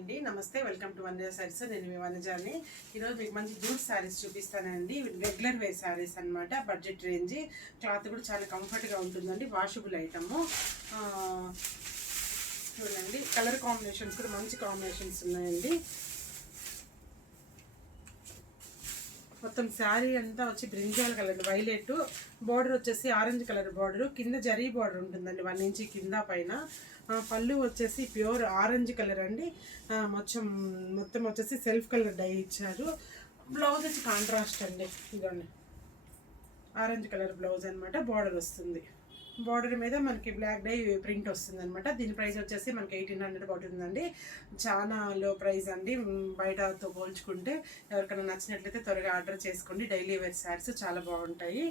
అండి, నమస్తే. Welcome to Vanaja saris. నేను మీ వనజాని. ఈరోజు మీకు మంచి జూట్ శారీస్ చూపిస్తానండి. రెగ్యులర్ వేర్ శారీస్ అనమాట. బడ్జెట్ రేంజ్, క్లాత్ కూడా చాలా కంఫర్ట్గా ఉంటుందండి. Washable item. చూడండి, కలర్ కాంబినేషన్స్ కూడా మంచి కాంబినేషన్స్ ఉన్నాయండి. మొత్తం శారీ అంతా వచ్చి బ్రింజాల్ కలర్, వైలెట్ బార్డర్ వచ్చేసి ఆరెంజ్ కలర్ బార్డర్, కింద జరీ బార్డర్ ఉంటుందండి 1 ఇంచ్ కింద పైన. పళ్ళు వచ్చేసి ప్యూర్ ఆరెంజ్ కలర్ అండి. మొత్తం వచ్చేసి సెల్ఫ్ కలర్ డై ఇచ్చారు. బ్లౌజ్ వచ్చి కాంట్రాస్ట్ అండి. ఇదండి ఆరెంజ్ కలర్ బ్లౌజ్ అనమాట. బార్డర్ వస్తుంది. బార్డర్ మీద మనకి బ్లాక్ డై ప్రింట్ వస్తుంది అనమాట. దీని ప్రైస్ వచ్చేసి మనకి 1800 పడుతుందండి. చాలా లో ప్రైస్ అండి బయటతో పోల్చుకుంటే. ఎవరికైనా నచ్చినట్లయితే త్వరగా ఆర్డర్ చేసుకోండి. డైలీ వేర్ శారీస్ చాలా బాగుంటాయి.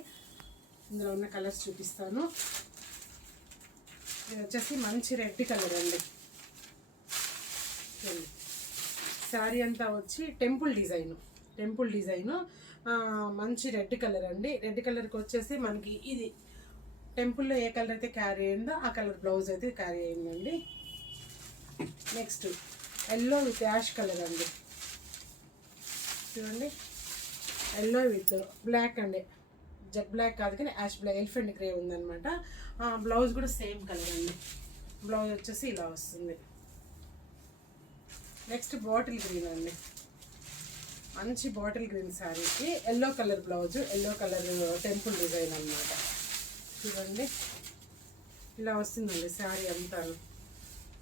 ఇందులో ఉన్న కలర్స్ చూపిస్తాను. ఇది వచ్చేసి మంచి రెడ్ కలర్ అండి. శారీ అంతా వచ్చి టెంపుల్ డిజైను మంచి రెడ్ కలర్ అండి. రెడ్ కలర్కి వచ్చేసి మనకి ఇది టెంపుల్లో ఏ కలర్ అయితే క్యారీ అయిందో ఆ కలర్ బ్లౌజ్ అయితే క్యారీ అయిందండి. Next yellow with ash colour అండి. చూడండి, ఎల్లో విత్ బ్లాక్ అండి. జెట్ బ్లాక్ కాదు కానీ యాష్ బ్లాక్, ఎలిఫెంట్ గ్రే ఉందన్నమాట. బ్లౌజ్ కూడా సేమ్ కలర్ అండి. బ్లౌజ్ వచ్చేసి ఇలా వస్తుంది. నెక్స్ట్ బాటిల్ గ్రీన్ అండి. మంచి బాటిల్ గ్రీన్ శారీకి yellow colour blouse, yellow colour temple design అన్నమాట. చూడండి, ఇలా వస్తుందండి శారీ అంతా.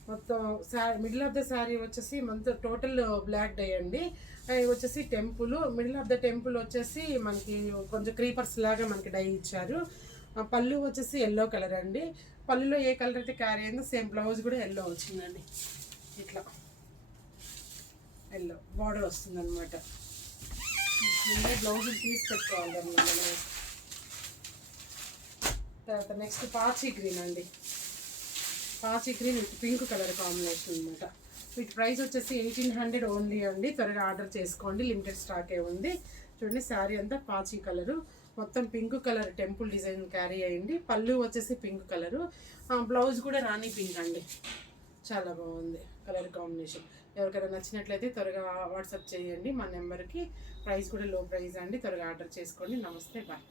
మొత్తం మిడిల్ ఆఫ్ ద శారీ వచ్చేసి మొత్తం టోటల్ బ్లాక్ డై అండి. అవి వచ్చేసి temple, middle of the temple వచ్చేసి మనకి కొంచెం క్రీపర్స్ లాగా మనకి డై ఇచ్చారు. పళ్ళు వచ్చేసి ఎల్లో కలర్ అండి. పళ్ళులో ఏ కలర్ అయితే క్యారీ అయిందో సేమ్ బ్లౌజ్ కూడా ఎల్లో వచ్చిందండి. ఇట్లా ఎల్లో బార్డర్ వస్తుంది అనమాట. బ్లౌజ్ తీసి పెట్టుకోవాలన్నమాట. తర్వాత నెక్స్ట్ పాచి గ్రీన్ అండి. పాచి green with pink colour combination అనమాట. వీటి ప్రైస్ వచ్చేసి 1800 ఓన్లీ అండి. త్వరగా ఆర్డర్ చేసుకోండి, లిమిటెడ్ స్టాకే ఉంది. చూడండి, శారీ అంతా పాచి కలరు, మొత్తం pink colour temple design carry అయ్యింది. పళ్ళు వచ్చేసి పింక్ కలరు, బ్లౌజ్ కూడా రాణి పింక్ అండి. చాలా బాగుంది కలర్ కాంబినేషన్. ఎవరికైనా నచ్చినట్లయితే త్వరగా వాట్సాప్ చేయండి మా నెంబర్కి. ప్రైస్ కూడా లో ప్రైస్ అండి. త్వరగా ఆర్డర్ చేసుకోండి. నమస్తే, బాయ్.